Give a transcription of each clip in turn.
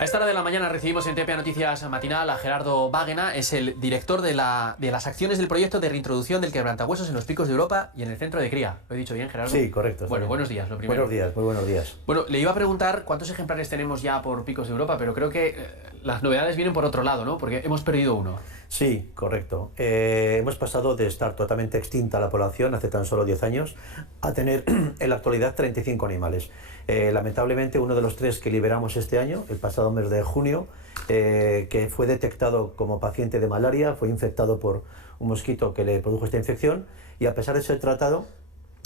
A esta hora de la mañana recibimos en TPA Noticias Matinal a Gerardo Báguena, es el director de las acciones del proyecto de reintroducción del quebrantahuesos en los picos de Europa y en el centro de cría. ¿Lo he dicho bien, Gerardo? Sí, correcto. Bueno, buenos días, lo primero. Buenos días, muy buenos días. Bueno, le iba a preguntar cuántos ejemplares tenemos ya por picos de Europa, pero creo que las novedades vienen por otro lado, ¿no? Porque hemos perdido uno. Sí, correcto. Hemos pasado de estar totalmente extinta la población hace tan solo 10 años a tener en la actualidad 35 animales. Lamentablemente uno de los 3 que liberamos este año, el pasado mes de junio, que fue detectado como paciente de malaria, fue infectado por un mosquito que le produjo esta infección y a pesar de ser tratado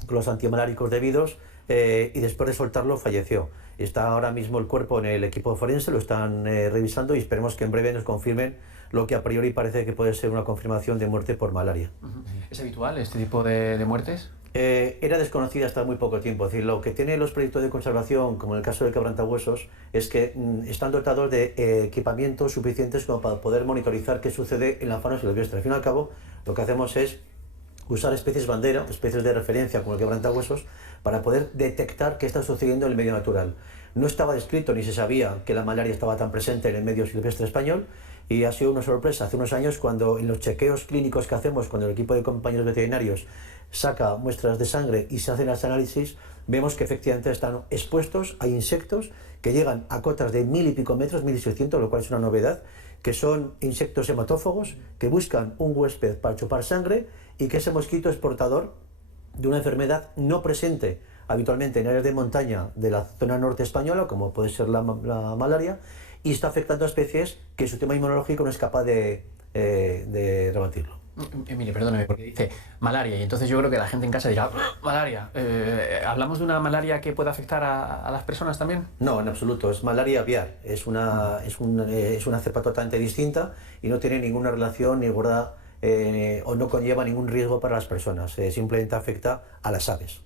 con los antimaláricos debidos y después de soltarlo falleció. Está ahora mismo el cuerpo en el equipo forense, lo están revisando y esperemos que en breve nos confirmen lo que a priori parece que puede ser una confirmación de muerte por malaria. ¿Es habitual este tipo de muertes? Era desconocida hasta muy poco tiempo. Es decir, lo que tienen los proyectos de conservación, como en el caso del quebrantahuesos, es que están dotados de equipamientos suficientes como para poder monitorizar qué sucede en la fauna silvestre. Al fin y al cabo, lo que hacemos es usar especies bandera, especies de referencia como el quebrantahuesos, para poder detectar qué está sucediendo en el medio natural. No estaba descrito ni se sabía que la malaria estaba tan presente en el medio silvestre español y ha sido una sorpresa hace unos años cuando en los chequeos clínicos que hacemos cuando el equipo de compañeros veterinarios saca muestras de sangre y se hacen los análisis, vemos que efectivamente están expuestos a insectos que llegan a cotas de 1000 y pico metros, 1600, lo cual es una novedad, que son insectos hematófagos que buscan un huésped para chupar sangre y que ese mosquito es portador de una enfermedad no presente habitualmente en áreas de montaña de la zona norte española, como puede ser la malaria, y está afectando a especies que su tema inmunológico no es capaz de rebatirlo. Mire, perdóneme, porque dice malaria y entonces yo creo que la gente en casa dirá malaria. ¿Hablamos de una malaria que puede afectar a las personas también? No, en absoluto, es malaria aviar, es una cepa totalmente distinta y no tiene ninguna relación ni guarda o no conlleva ningún riesgo para las personas, simplemente afecta a las aves.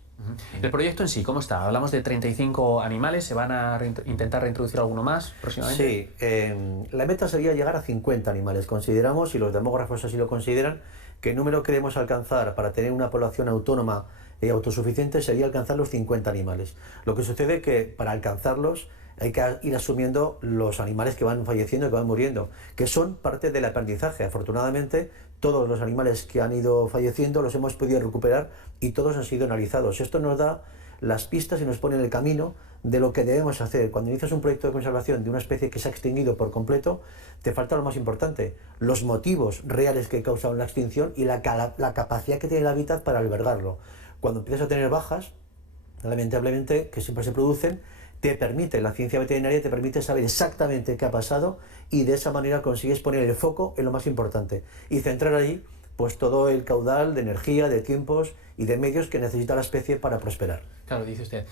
El proyecto en sí, ¿cómo está? Hablamos de 35 animales, ¿se van a intentar reintroducir alguno más próximamente? Sí, la meta sería llegar a 50 animales. Consideramos, y los demógrafos así lo consideran, que el número que debemos alcanzar para tener una población autónoma y autosuficiente sería alcanzar los 50 animales. Lo que sucede es que para alcanzarlos hay que ir asumiendo los animales que van falleciendo, que van muriendo, que son parte del aprendizaje. Afortunadamente, todos los animales que han ido falleciendo los hemos podido recuperar y todos han sido analizados. Esto nos da las pistas y nos pone en el camino de lo que debemos hacer. Cuando inicias un proyecto de conservación de una especie que se ha extinguido por completo, te falta lo más importante, los motivos reales que causaron la extinción y la capacidad que tiene el hábitat para albergarlo. Cuando empiezas a tener bajas, lamentablemente, que siempre se producen, la ciencia veterinaria te permite saber exactamente qué ha pasado y de esa manera consigues poner el foco en lo más importante y centrar allí pues todo el caudal de energía, de tiempos y de medios que necesita la especie para prosperar. Claro, dice usted,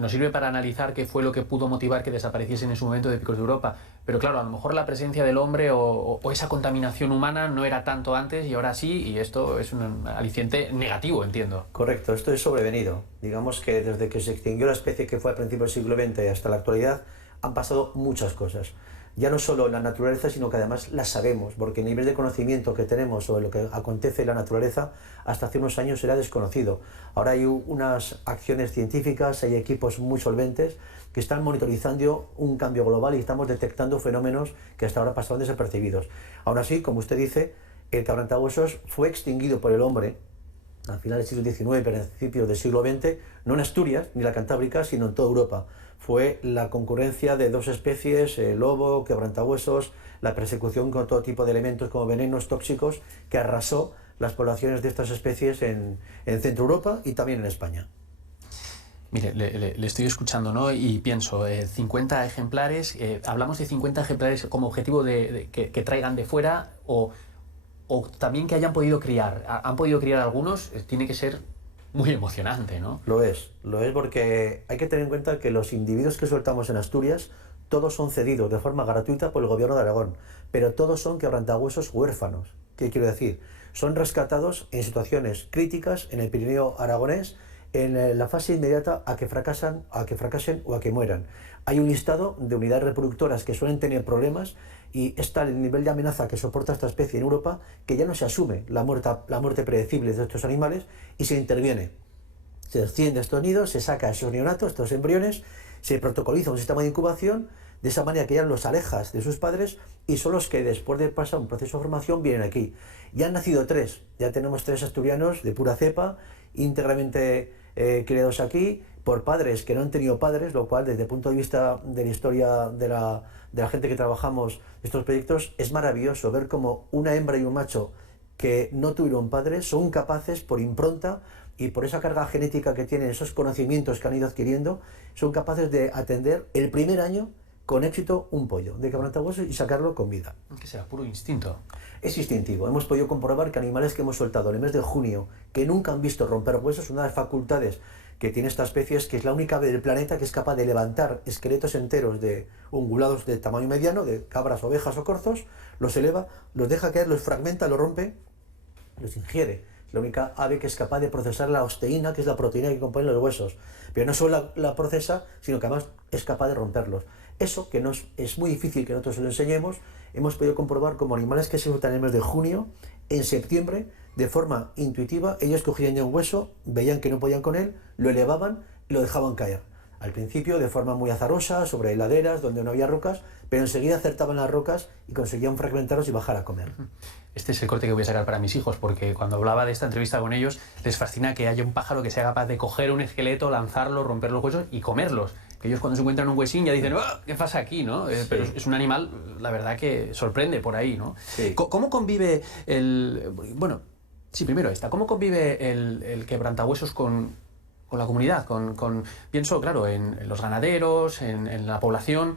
nos sirve para analizar qué fue lo que pudo motivar que desapareciesen en su momento de picos de Europa, pero claro, a lo mejor la presencia del hombre o esa contaminación humana no era tanto antes y ahora sí, y esto es un aliciente negativo, entiendo. Correcto, esto es sobrevenido. Digamos que desde que se extinguió la especie que fue a principios del siglo XX hasta la actualidad han pasado muchas cosas. Ya no solo en la naturaleza, sino que además la sabemos, porque el nivel de conocimiento que tenemos sobre lo que acontece en la naturaleza hasta hace unos años era desconocido. Ahora hay unas acciones científicas, hay equipos muy solventes que están monitorizando un cambio global y estamos detectando fenómenos que hasta ahora pasaban desapercibidos. Aún así, como usted dice, el quebrantahuesos fue extinguido por el hombre al final del siglo XIX, principios del siglo XX, no en Asturias ni la Cantábrica, sino en toda Europa. Fue la concurrencia de dos especies, el lobo, quebrantahuesos, la persecución con todo tipo de elementos como venenos tóxicos, que arrasó las poblaciones de estas especies en Centro Europa y también en España. Mire, le estoy escuchando, ¿no? Y pienso, 50 ejemplares, hablamos de 50 ejemplares como objetivo que traigan de fuera o también que hayan podido criar. ¿Han podido criar algunos? Tiene que ser muy emocionante, ¿no? Lo es porque hay que tener en cuenta que los individuos que soltamos en Asturias, todos son cedidos de forma gratuita por el gobierno de Aragón, pero todos son quebrantahuesos huérfanos. ¿Qué quiero decir? Son rescatados en situaciones críticas en el Pirineo aragonés, en la fase inmediata a que fracasen o a que mueran. Hay un listado de unidades reproductoras que suelen tener problemas y está el nivel de amenaza que soporta esta especie en Europa que ya no se asume la muerte predecible de estos animales y se interviene. Se desciende estos nidos, se saca esos neonatos, estos embriones, se protocoliza un sistema de incubación, De esa manera que ya los alejas de sus padres y son los que después de pasar un proceso de formación vienen aquí. Ya han nacido 3, ya tenemos 3 asturianos de pura cepa, íntegramente criados aquí, por padres que no han tenido padres, lo cual desde el punto de vista de la historia de la gente que trabajamos estos proyectos es maravilloso ver cómo una hembra y un macho que no tuvieron padres son capaces por impronta y por esa carga genética que tienen, esos conocimientos que han ido adquiriendo, son capaces de atender el primer año con éxito un pollo de quebrantahuesos y sacarlo con vida. Que será puro instinto. Es instintivo. Hemos podido comprobar que animales que hemos soltado en el mes de junio, que nunca han visto romper huesos, una de las facultades que tiene esta especie es que es la única ave del planeta que es capaz de levantar esqueletos enteros de ungulados de tamaño mediano, de cabras, ovejas o corzos, los eleva, los deja caer, los fragmenta, los rompe, los ingiere. La única ave que es capaz de procesar la osteína, que es la proteína que compone los huesos. Pero no solo la procesa, sino que además es capaz de romperlos. Eso, que es muy difícil que nosotros se lo enseñemos, hemos podido comprobar como animales que se soltan en el mes de junio, en septiembre, de forma intuitiva, ellos cogían ya un hueso, veían que no podían con él, lo elevaban y lo dejaban caer. Al principio de forma muy azarosa, sobre laderas, donde no había rocas, pero enseguida acertaban las rocas y conseguían fragmentarlos y bajar a comer. Este es el corte que voy a sacar para mis hijos, porque cuando hablaba de esta entrevista con ellos, les fascina que haya un pájaro que sea capaz de coger un esqueleto, lanzarlo, romper los huesos y comerlos. Ellos cuando se encuentran un huesín ya dicen, oh, ¿qué pasa aquí? ¿No? Sí. Pero es un animal, la verdad, que sorprende por ahí, ¿no? Sí. ¿Cómo convive el... Bueno, sí, primero esta. ¿Cómo convive el quebrantahuesos con la comunidad? Pienso, claro, en los ganaderos, en la población.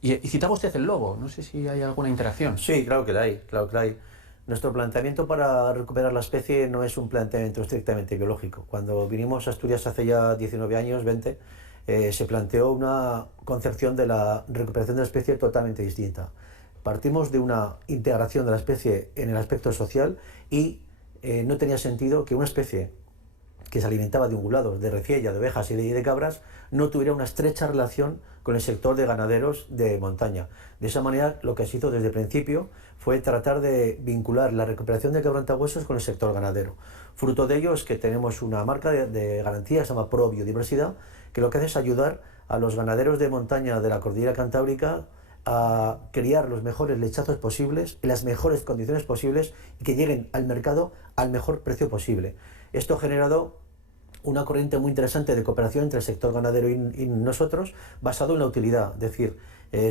Y citaba usted el lobo. No sé si hay alguna interacción. Sí, claro que la hay, claro que la hay. Nuestro planteamiento para recuperar la especie no es un planteamiento estrictamente biológico. Cuando vinimos a Asturias hace ya 19 años, 20, se planteó una concepción de la recuperación de la especie totalmente distinta. Partimos de una integración de la especie en el aspecto social y no tenía sentido que una especie que se alimentaba de ungulados, de reciella, de ovejas y de cabras, no tuviera una estrecha relación con el sector de ganaderos de montaña. De esa manera, lo que se hizo desde el principio fue tratar de vincular la recuperación de quebrantahuesos con el sector ganadero. Fruto de ello es que tenemos una marca de garantía, se llama Pro Biodiversidad, que lo que hace es ayudar a los ganaderos de montaña de la cordillera cantábrica a criar los mejores lechazos posibles, en las mejores condiciones posibles y que lleguen al mercado al mejor precio posible. Esto ha generado una corriente muy interesante de cooperación entre el sector ganadero y nosotros, basado en la utilidad. Es decir,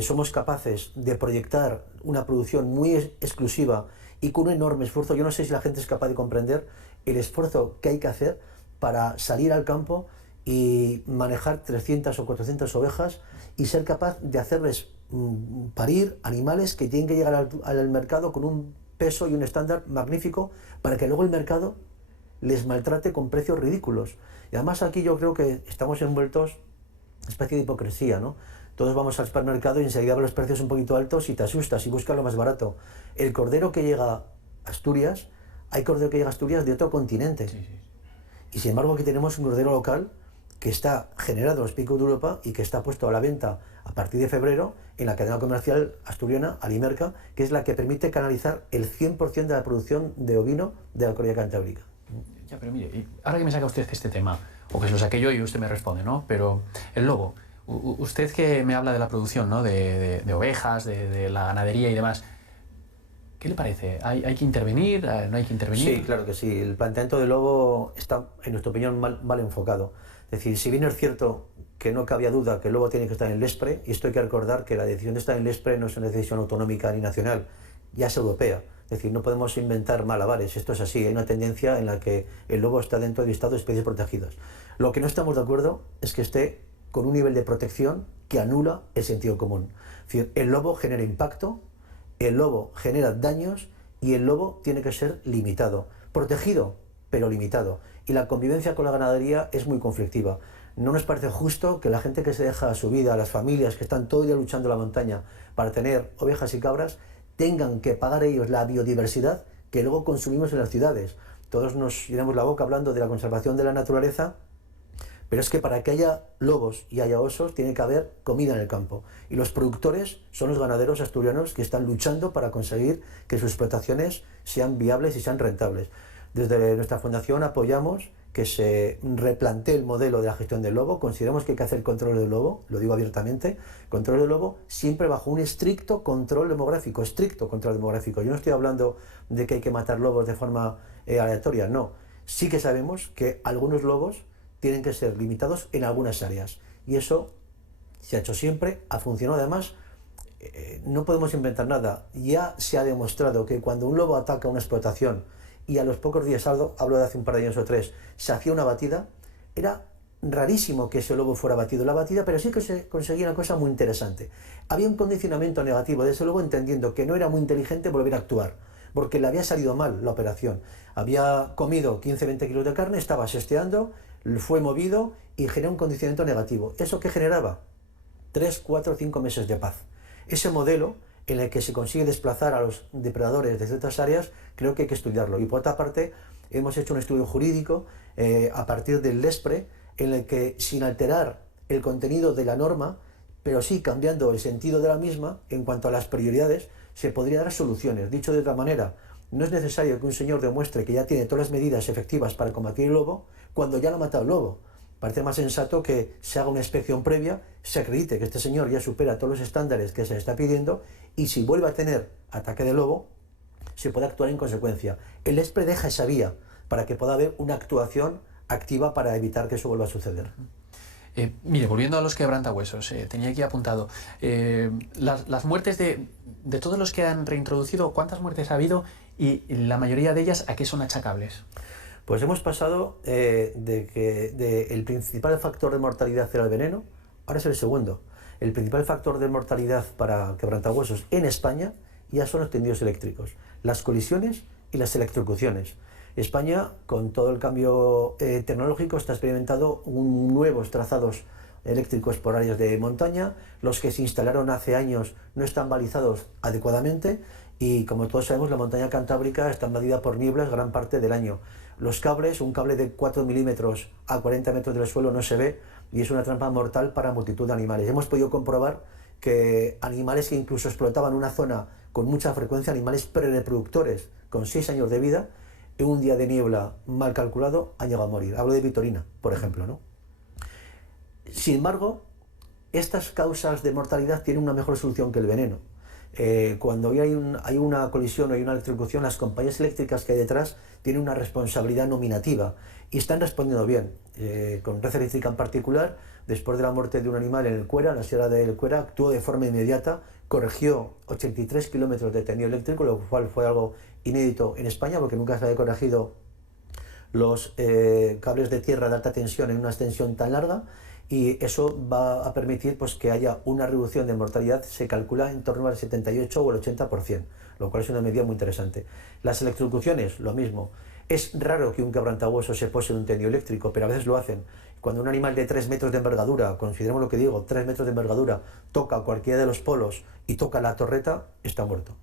somos capaces de proyectar una producción muy exclusiva y con un enorme esfuerzo. Yo no sé si la gente es capaz de comprender el esfuerzo que hay que hacer para salir al campo y manejar 300 o 400 ovejas y ser capaz de hacerles parir animales que tienen que llegar al mercado con un peso y un estándar magnífico para que luego el mercado les maltrate con precios ridículos. Y además aquí yo creo que estamos envueltos en una especie de hipocresía, ¿no? Todos vamos al supermercado y enseguida ven los precios un poquito altos y te asustas y buscas lo más barato. El cordero que llega a Asturias, hay cordero que llega a Asturias de otro continente. Sí, sí. Y sin embargo aquí tenemos un cordero local que está generado en los picos de Europa y que está puesto a la venta a partir de febrero en la cadena comercial asturiana, Alimerca, que es la que permite canalizar el 100% de la producción de ovino de la cordillera cantábrica. Ya, pero mire, y ahora que me saca usted este tema, o que se lo saqué yo y usted me responde, ¿no? Pero el lobo, usted que me habla de la producción, ¿no? De ovejas, de la ganadería y demás, ¿qué le parece? ¿Hay que intervenir? ¿No hay que intervenir? Sí, claro que sí. El planteamiento del lobo está, en nuestra opinión, mal enfocado. Es decir, si bien es cierto que no cabía duda que el lobo tiene que estar en el ESPRE, y esto hay que recordar que la decisión de estar en el ESPRE no es una decisión autonómica ni nacional, ya es europea. Es decir, no podemos inventar malabares, esto es así, hay una tendencia en la que el lobo está dentro del listado de especies protegidas. Lo que no estamos de acuerdo es que esté con un nivel de protección que anula el sentido común. Es decir, el lobo genera impacto, el lobo genera daños y el lobo tiene que ser limitado, protegido, pero limitado. Y la convivencia con la ganadería es muy conflictiva. No nos parece justo que la gente que se deja su vida, las familias que están todo el día luchando en la montaña para tener ovejas y cabras, tengan que pagar ellos la biodiversidad que luego consumimos en las ciudades. Todos nos llenamos la boca hablando de la conservación de la naturaleza, pero es que para que haya lobos y haya osos tiene que haber comida en el campo. Y los productores son los ganaderos asturianos que están luchando para conseguir que sus explotaciones sean viables y sean rentables. Desde nuestra fundación apoyamos que se replantee el modelo de la gestión del lobo. Consideramos que hay que hacer control del lobo, lo digo abiertamente, control del lobo siempre bajo un estricto control demográfico, estricto control demográfico. Yo no estoy hablando de que hay que matar lobos de forma aleatoria, no. Sí que sabemos que algunos lobos tienen que ser limitados en algunas áreas y eso se ha hecho siempre, ha funcionado además. No podemos inventar nada. Ya se ha demostrado que cuando un lobo ataca una explotación y a los pocos días, hablo de hace un par de años o 3, se hacía una batida, era rarísimo que ese lobo fuera batido. La batida, pero sí que se conseguía una cosa muy interesante. Había un condicionamiento negativo de ese lobo, entendiendo que no era muy inteligente volver a actuar, porque le había salido mal la operación. Había comido 15-20 kilos de carne, estaba sesteando, fue movido y generó un condicionamiento negativo. ¿Eso qué generaba? 3, 4, 5 meses de paz. Ese modelo en el que se consigue desplazar a los depredadores de ciertas áreas, creo que hay que estudiarlo. Y por otra parte, hemos hecho un estudio jurídico a partir del LESPRE, en el que sin alterar el contenido de la norma, pero sí cambiando el sentido de la misma, en cuanto a las prioridades, se podría dar soluciones. Dicho de otra manera, no es necesario que un señor demuestre que ya tiene todas las medidas efectivas para combatir el lobo, cuando ya lo ha matado el lobo. Parece más sensato que se haga una inspección previa, se acredite que este señor ya supera todos los estándares que se le está pidiendo y si vuelve a tener ataque de lobo, se puede actuar en consecuencia. El LESPRE deja esa vía para que pueda haber una actuación activa para evitar que eso vuelva a suceder. Mire, volviendo a los quebrantahuesos, tenía aquí apuntado, las muertes de todos los que han reintroducido, ¿cuántas muertes ha habido y la mayoría de ellas a qué son achacables? Pues hemos pasado de que el principal factor de mortalidad era el veneno, ahora es el segundo. El principal factor de mortalidad para quebrantahuesos en España ya son los tendidos eléctricos, las colisiones y las electrocuciones. España, con todo el cambio tecnológico, está experimentando nuevos trazados eléctricos por áreas de montaña. Los que se instalaron hace años no están balizados adecuadamente y, como todos sabemos, la montaña cantábrica está invadida por nieblas gran parte del año. Los cables, un cable de 4 milímetros a 40 metros del suelo no se ve y es una trampa mortal para multitud de animales. Hemos podido comprobar que animales que incluso explotaban una zona con mucha frecuencia, animales prereproductores con 6 años de vida, en un día de niebla mal calculado han llegado a morir. Hablo de vitorina, por ejemplo, ¿no? Sin embargo, estas causas de mortalidad tienen una mejor solución que el veneno. Cuando hay una colisión o hay una electrocución, las compañías eléctricas que hay detrás tienen una responsabilidad nominativa y están respondiendo bien. Con Red Eléctrica en particular, después de la muerte de un animal en el Cuera, en la Sierra del Cuera, actuó de forma inmediata, corrigió 83 kilómetros de tendido eléctrico, lo cual fue algo inédito en España porque nunca se había corregido los cables de tierra de alta tensión en una extensión tan larga. Y eso va a permitir pues, que haya una reducción de mortalidad, se calcula en torno al 78 o el 80%, lo cual es una medida muy interesante. Las electrocuciones, lo mismo. Es raro que un quebrantahuesos se pose en un tendido eléctrico, pero a veces lo hacen. Cuando un animal de 3 metros de envergadura, consideremos lo que digo, 3 metros de envergadura, toca cualquiera de los polos y toca la torreta, está muerto.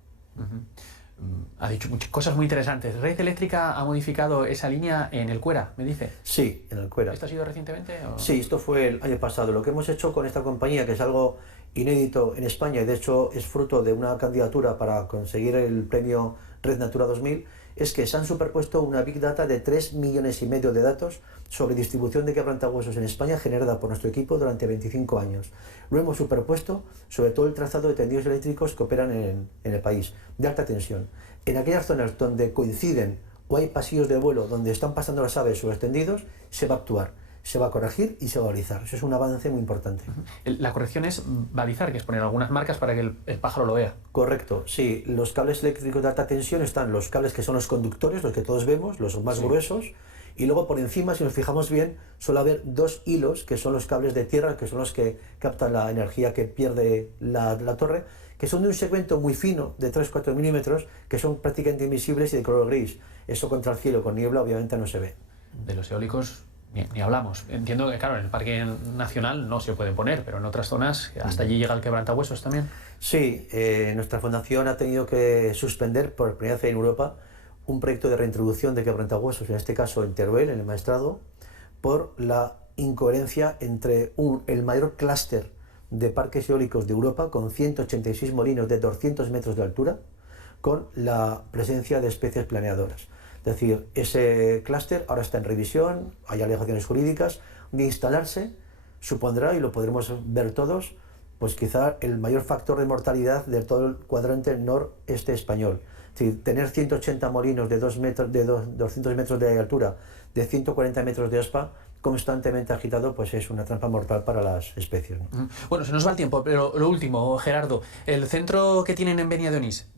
Ha dicho muchas cosas muy interesantes. ¿Red Eléctrica ha modificado esa línea en el Cuera, me dice? Sí, en el Cuera. ¿Esto ha sido recientemente? ¿O? Sí, esto fue el año pasado. Lo que hemos hecho con esta compañía, que es algo inédito en España y de hecho es fruto de una candidatura para conseguir el premio Red Natura 2000, es que se han superpuesto una Big Data de 3,5 millones de datos sobre distribución de quebrantahuesos en España generada por nuestro equipo durante 25 años. Lo hemos superpuesto sobre todo el trazado de tendidos eléctricos que operan en el país, de alta tensión. En aquellas zonas donde coinciden o hay pasillos de vuelo donde están pasando las aves o los tendidos, se va a actuar, se va a corregir y se va a balizar. Eso es un avance muy importante. La corrección es balizar, que es poner algunas marcas para que el pájaro lo vea. Correcto, sí. Los cables eléctricos de alta tensión están los cables que son los conductores, los que todos vemos, los más gruesos, y luego por encima, si nos fijamos bien, suele haber 2 hilos, que son los cables de tierra, que son los que captan la energía que pierde la torre, que son de un segmento muy fino, de 3-4 milímetros, que son prácticamente invisibles y de color gris. Eso contra el cielo con niebla obviamente no se ve. De los eólicos ni hablamos. Entiendo que, claro, en el Parque Nacional no se pueden poner, pero en otras zonas, ¿hasta allí llega el quebrantahuesos también? Sí, nuestra fundación ha tenido que suspender por primera vez en Europa un proyecto de reintroducción de quebrantahuesos, en este caso en Teruel, en el Maestrazgo, por la incoherencia entre el mayor clúster de parques eólicos de Europa, con 186 molinos de 200 metros de altura, con la presencia de especies planeadoras. decir, ese clúster ahora está en revisión, hay alegaciones jurídicas. De instalarse, supondrá, y lo podremos ver todos, pues quizá el mayor factor de mortalidad de todo el cuadrante noreste español. Es decir, tener 180 molinos de 200 metros de altura, de 140 metros de aspa, constantemente agitado, pues es una trampa mortal para las especies, ¿no? Bueno, se nos va el tiempo, pero lo último, Gerardo, el centro que tienen en Benia de Onís,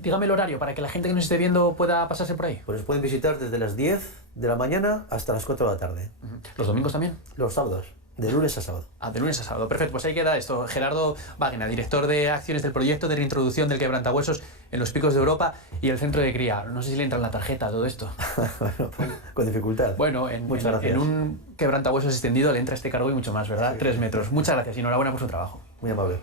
dígame el horario para que la gente que nos esté viendo pueda pasarse por ahí. Pues pueden visitar desde las 10 de la mañana hasta las 4 de la tarde. ¿Los domingos también? Los sábados, de lunes a sábado. Ah, de lunes a sábado. Perfecto, pues ahí queda esto. Gerardo Wagner, director de acciones del proyecto de reintroducción del quebrantahuesos en los picos de Europa y el centro de cría. No sé si le entra en la tarjeta todo esto. Bueno, pues, con dificultad. Bueno, en un quebrantahuesos extendido le entra este cargo y mucho más, ¿verdad? Sí. 3 metros. Muchas gracias y enhorabuena por su trabajo. Muy amable.